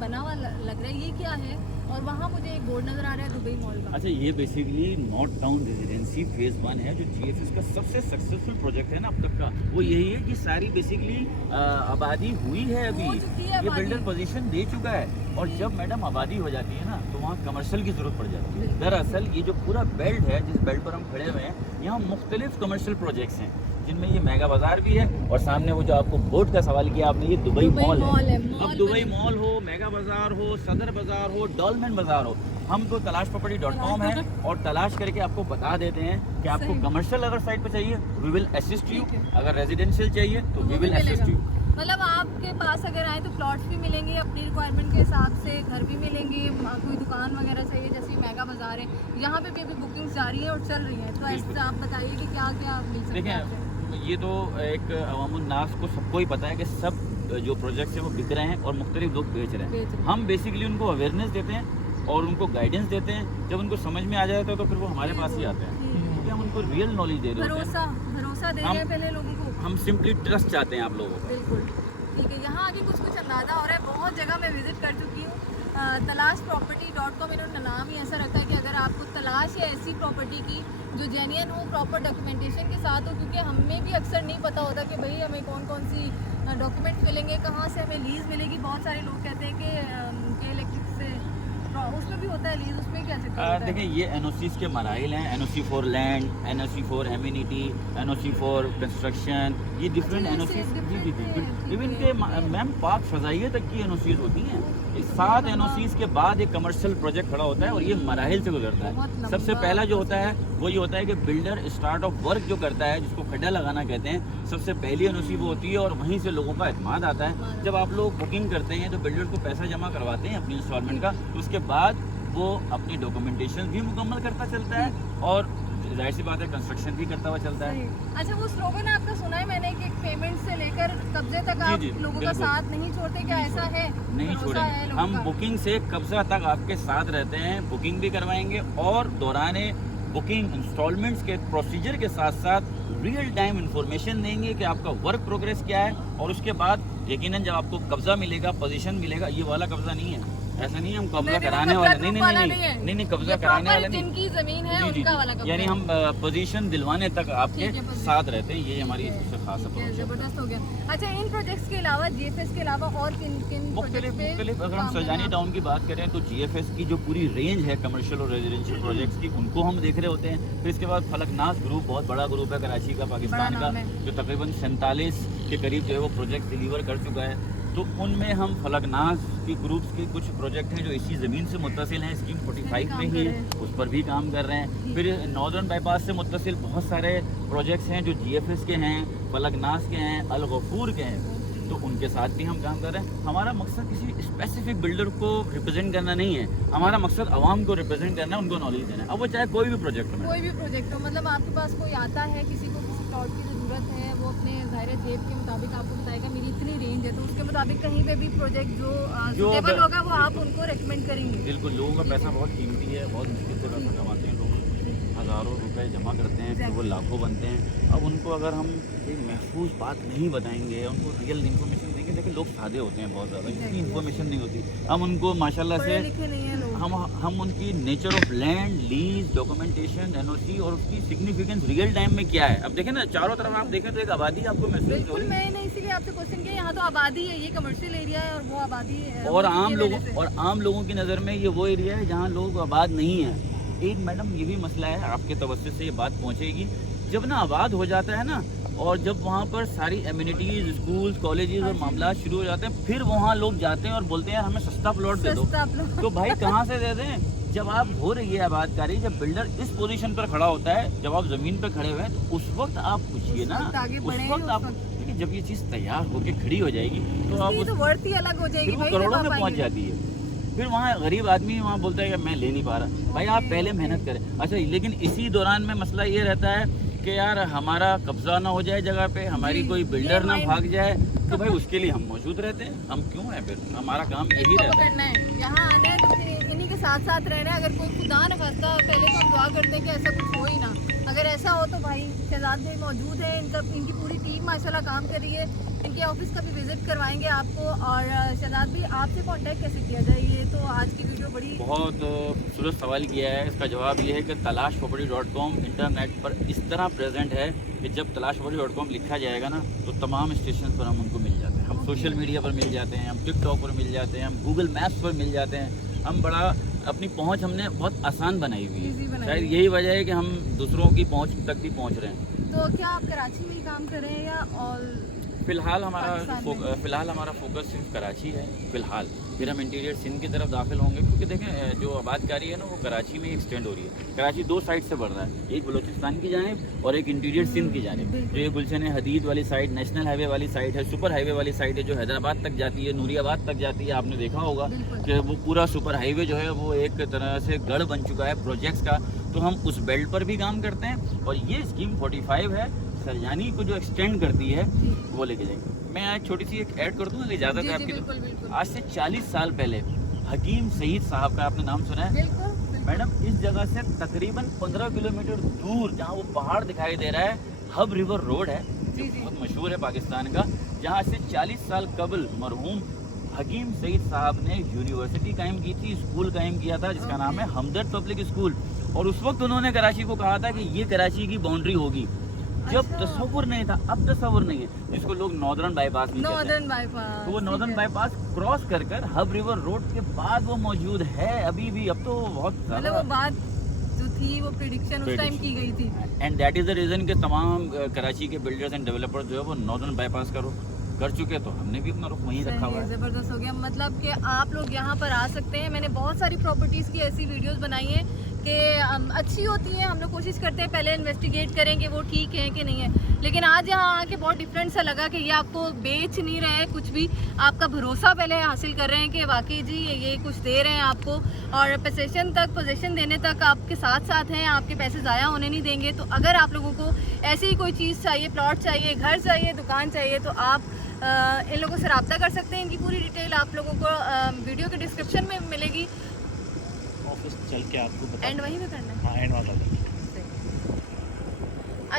बना हुआ लग रहा है, ये क्या है? और वहाँ मुझे एक बोर्ड नजर आ रहा है दुबई मॉल का। अच्छा, ये basically north town residency phase 1 है, जो जीएफएस का सबसे सक्सेसफुल प्रोजेक्ट है ना अब तक का। वो यही है कि सारी बेसिकली आबादी हुई है अभी, हो चुकी है ये आबादी। बिल्डर पोजीशन दे चुका है। और जब मैडम आबादी हो जाती है ना, तो वहाँ कमर्शियल की ज़रूरत पड़ जाती है। दरअसल ये जो पूरा बेल्ट है, जिस बेल्ट पर हम खड़े हुए हैं, यहाँ मुख्तलिफ कमर्शियल प्रोजेक्ट्स हैं, जिनमें ये मेगा बाजार भी है। और सामने वो जो आपको बोर्ड का सवाल किया आपने, ये दुबई मॉल है। अब दुबई मॉल हो, मेगा बाजार हो, सदर बाजार हो, डॉलमेन बाजार हो, हम तो तलाशप्रॉपर्टी.com है और तलाश करके आपको बता देते हैं कि आपको कमर्शियल अगर साइट पे चाहिए, वी विल असिस्ट यू। अगर रेजिडेंशियल चाहिए तो वी विल असिस्ट यू। मतलब आपके पास अगर आए तो प्लॉट्स भी मिलेंगे अपनी रिक्वायरमेंट के हिसाब से, घर भी मिलेंगे, कोई दुकान वगैरह चाहिए जैसे मेगा बाजार है, यहाँ पे भी अभी बुकिंग्स जारी है और चल रही हैं। तो ऐसे आप बताइए कि क्या क्या मिल सकता है आपसे? ये तो एक अवामुन्नास को सबको ही पता है कि सब जो प्रोजेक्ट्स हैं वो बिक रहे हैं और मुख्तलिफ लोग बेच रहे हैं। हम बेसिकली उनको अवेयरनेस देते हैं और उनको गाइडेंस देते हैं। जब उनको समझ में आ जाता है तो फिर वो हमारे पास ही आते हैं, क्योंकि हम उनको रियल नॉलेज दे रहे होते हैं। भरोसा दे रहे हैं पहले लोगों को। हम सिंपली ट्रस्ट चाहते हैं आप लोगों को। बिल्कुल ठीक है। यहाँ आगे कुछ कुछ अंदाज़ा हो रहा है। बहुत जगह मैं विजिट कर चुकी हूँ। तलाशप्रॉपर्टी.com इन्होंने नाम ही ऐसा रखा है कि अगर आपको तलाश है ऐसी प्रॉपर्टी की जो जेन्युइन हो, प्रॉपर डॉक्यूमेंटेशन के साथ हो, क्योंकि हमें भी अक्सर नहीं पता होता कि भाई हमें कौन कौन सी डॉक्यूमेंट्स मिलेंगे, कहाँ से हमें लीज़ मिलेगी। बहुत सारे लोग कहते हैं कि इलेक्ट्रिक से उसमें भी होता है लीज, उसमें क्या चक्कर होता है? देखिए, ये एनओसीज के मराइल हैं। NOC for land, NOC for immunity, NOC for construction, ये डिफरेंट एनओसीज। जी जी जी, इवन के मैम पाक फजाइये तक की एनओसीज होती हैं। इस 7 एनओसीज के बाद एक कमर्शियल प्रोजेक्ट खड़ा होता है और ये मराहिल से गुजरता है। सबसे पहला जो होता है वो ये होता है कि बिल्डर स्टार्ट ऑफ वर्क जो करता है, जिसको खड्डा लगाना कहते हैं, सबसे पहली एनओसी वो होती है और वहीं से लोगों का एतमाद आता है। जब आप लोग बुकिंग करते हैं तो बिल्डर को पैसा जमा करवाते हैं अपनी इंस्टॉलमेंट का, तो उसके बाद वो अपनी डॉक्यूमेंटेशन भी मुकम्मल करता चलता है और जाहिर सी बात है कंस्ट्रक्शन भी करता हुआ चलता है। अच्छा, वो स्लोगन आपका सुना है मैंने कि पेमेंट से लेकर कब्जे तक आप लोगों का साथ नहीं छोड़ते, क्या ऐसा है? नहीं छोड़ेंगे हम। बुकिंग से कब्जा तक आपके साथ रहते हैं, बुकिंग भी करवाएंगे और दौरान बुकिंग इंस्टॉलमेंट्स के प्रोसीजर के साथ साथ रियल टाइम इंफॉर्मेशन देंगे कि आपका वर्क प्रोग्रेस क्या है। और उसके बाद यकीनन जब आपको कब्जा मिलेगा, पोजीशन मिलेगा, ये वाला कब्जा नहीं है, ऐसा नहीं हम कब्जा कराने वाले नहीं, कब्जा कराने वाले नहीं, जिनकी जमीन है उनका वाला कब्जा। यानी हम पोजीशन दिलवाने तक आपके साथ रहते हैं। ये हमारी सबसे खास अप्रोच है। जबरदस्त हो गया। अच्छा, इन प्रोजेक्ट्स के अलावा जीएफएस के अलावा और किन किन मुख्तलिफ अगर हम सरजानी टाउन की बात करें तो जीएफएस की जो पूरी रेंज है कमर्शियल और रेजिडेंशियल प्रोजेक्ट्स की, उनको हम देख रहे होते हैं। फिर इसके बाद फलकनाज ग्रुप, बहुत बड़ा ग्रुप है कराची का, पाकिस्तान का, जो तकरीबन 47 के करीब जो है वो प्रोजेक्ट डिलीवर कर चुका है। तो उनमें हम फलकनाज की ग्रुप्स के कुछ प्रोजेक्ट हैं जो इसी ज़मीन से मुत्तसिल हैं, स्कीम 45 में ही उस पर भी काम कर रहे हैं। फिर नॉर्दर्न बाईपास से मुत्तसिल बहुत सारे प्रोजेक्ट्स हैं जो जीएफएस के हैं, फलकनाज के हैं, अल गफूर के हैं, तो उनके साथ भी हम काम कर रहे हैं। हमारा मकसद किसी स्पेसिफिक बिल्डर को रिप्रेजेंट करना नहीं है, हमारा मकसद आवाम को रिप्रेजेंट करना है, उनको नॉलेज देना है। अब वो चाहे कोई भी प्रोजेक्ट हो, मतलब आपके पास कोई आता है, किसी को किसी प्लॉट की ज़रूरत है, वो अपने ज़ाहिर जेब के मुताबिक आपको बताएगा मेरी इतनी रेंज है, तो उसके मुताबिक कहीं पे भी प्रोजेक्ट जो सुटेबल होगा वो आप उनको रेकमेंड करेंगे। बिल्कुल, लोगों का पैसा बहुत कीमती है, बहुत मुश्किल से पैसा कमाते हैं लोग, हज़ारों रुपए जमा करते हैं, फिर वो लाखों बनते हैं। अब उनको अगर हम एक महफूज बात नहीं बताएंगे, उनको रियल इन्फॉर्मेशन देंगे, देखिए लोग सादे होते हैं बहुत ज़्यादा, इतनी इन्फॉर्मेशन नहीं होती। हम उनको माशाल्लाह से हम उनकी nature of land, lease, documentation, NOC और उसकी सिग्निफिकेंस रियल टाइम में क्या है। अब देखें ना, चारों तरफ आप देखें तो एक आबादी आपको महसूस हो रही है। मैंने इसीलिए आपसे क्वेश्चन किया, यहाँ तो आबादी है, ये कमर्शियल एरिया है और वो आबादी है, और आम लोगों की नज़र में ये वो एरिया है जहाँ लोग आबाद नहीं हैं। एक मैडम ये भी मसला है, आपके तवज्जो से ये बात पहुँचेगी, जब ना आबाद हो जाता है ना, और जब वहाँ पर सारी एम्यूनिटीज़, स्कूल्स, कॉलेजेस और मामला शुरू हो जाते हैं, फिर वहाँ लोग जाते हैं और बोलते हैं हमें सस्ता प्लॉट दे दो। तो भाई कहाँ से दे दें? जब आप हो रही है आबादकारी, जब बिल्डर इस पोजीशन पर खड़ा होता है, जब आप ज़मीन पर खड़े हुए हैं, तो उस वक्त आप पूछिए ना, उस वक्त आप देखिए, जब ये चीज़ तैयार होकर खड़ी हो जाएगी तो आप वर्थ ही अलग हो जाएगी, करोड़ों में पहुँच जाती है। फिर वहाँ गरीब आदमी वहाँ बोलता है कि मैं ले नहीं पा रहा। भाई आप पहले मेहनत करें। अच्छा, लेकिन इसी दौरान में मसला ये रहता है कि यार हमारा कब्जा ना हो जाए जगह पे, हमारी कोई बिल्डर ना भाग जाए, तो भाई उसके लिए हम मौजूद रहते हैं। हम क्यों हैं, फिर हमारा काम यही रहता है। यहाँ आना है तो फिर इन्हीं के साथ साथ रहना है। अगर कोई खुदा न खास्ता, पहले तो हम दुआ करते हैं कि ऐसा कुछ हो ही ना। अगर ऐसा हो तो भाई शहजाद भाई मौजूद है, इनकी पूरी टीम माशाल्लाह काम कर रही है। इनके ऑफिस का भी विजिट करवाएंगे आपको। और शहजाद भी आपसे कांटेक्ट कैसे किया जाए, ये तो आज की वीडियो बड़ी बहुत खूबसूरत सवाल किया है। इसका जवाब ये है कि talashproperty.com इंटरनेट पर इस तरह प्रेजेंट है कि जब talashproperty.com लिखा जाएगा ना तो तमाम स्टेशन पर हम उनको मिल जाते हैं। हम सोशल मीडिया पर मिल जाते हैं, हम टिकटॉक पर मिल जाते हैं, हम गूगल मैप्स पर मिल जाते हैं। हम बड़ा अपनी पहुंच हमने बहुत आसान बनाई हुई Easy है। बनाई शायद हुई यही वजह है कि हम दूसरों की पहुंच तक भी पहुंच रहे हैं। तो क्या आप कराची में ही काम कर रहे हैं या ऑल? फ़िलहाल हमारा पाकिस्तान में? फोकस सिर्फ कराची है फ़िलहाल। फिर हम इंटीरियर सिंध की तरफ दाखिल होंगे, क्योंकि देखें जो आबादकारी है ना वो कराची में एक्सटेंड हो रही है। कराची दो साइड से बढ़ रहा है, एक बलूचिस्तान की जानिब और एक इंटीरियर सिंध की जानिब। जो ये गुलशन हदीद वाली साइड, नेशनल हाईवे वाली साइड है, सुपर हाईवे वाली साइड है जो हैदराबाद तक जाती है, नूरियाबाद तक जाती है। आपने देखा होगा कि वो पूरा सुपर हाईवे जो है वो एक तरह से गढ़ बन चुका है प्रोजेक्ट्स का। तो हम उस बेल्ट पर भी काम करते हैं और ये स्कीम 45 है सरजानी को जो एक्सटेंड करती है वो लेके जाएंगे। मैं आज छोटी सी एक ऐड कर दूँ, इजाज़त है आपकी? बिल्कुल बिल्कुल। आज से 40 साल पहले हकीम सईद साहब का आपने नाम सुना है? बिल्कुल मैडम, इस जगह से तकरीबन 15 किलोमीटर दूर जहाँ वो पहाड़ दिखाई दे रहा है, हब रिवर रोड है जो बहुत मशहूर है पाकिस्तान का, जहाँ से 40 साल कबल मरहूम हकीम सईद साहब ने यूनिवर्सिटी कायम की थी, स्कूल कायम किया था जिसका नाम है हमदर्द पब्लिक स्कूल। और उस वक्त उन्होंने कराची को कहा था कि ये कराची की बाउंड्री होगी। जब तस्वुर नहीं था, अब तस्वुर नहीं है, जिसको लोग नॉर्दर्न बाईपास भी कहते हैं। नॉर्दर्न बाईपास, तो वो नॉर्दर्न बाईपास क्रॉस कर कर हब रिवर रोड के बाद वो मौजूद है अभी भी। अब तो बहुत मतलब वो बात जो थी वो प्रेडिक्शन उस टाइम की गई थी। And that is the reason कि तमाम कराची के बिल्डर्स एंड डेवलपर्स जो है वो नॉर्दर्न बाईपास का रुख कर चुके, तो हमने भी अपना रुख वहीं रखा हुआ है। ज़बरदस्त हो गया। मतलब कि आप लोग यहाँ पर आ सकते हैं। मैंने बहुत सारी प्रॉपर्टीज़ की ऐसी वीडियोस बनाई हैं कि अच्छी होती हैं। हम लोग कोशिश करते हैं पहले इन्वेस्टिगेट करें कि वो ठीक है कि नहीं है, लेकिन आज यहाँ आके बहुत डिफरेंट सा लगा कि ये आपको बेच नहीं रहे हैं कुछ भी, आपका भरोसा पहले हासिल कर रहे हैं कि वाकई जी ये कुछ दे रहे हैं आपको, और पोजीशन देने तक आपके साथ साथ हैं, आपके पैसे ज़ाया होने नहीं देंगे। तो अगर आप लोगों को ऐसी ही कोई चीज़ चाहिए, प्लॉट चाहिए, घर चाहिए, दुकान चाहिए, तो आप इन लोगों से रब्ता कर सकते हैं। इनकी पूरी डिटेल आप लोगों को वीडियो के डिस्क्रिप्शन में मिलेगी। ऑफिस चल के आपको बता एंड वहीं पे करना है। हाँ, एंड वाला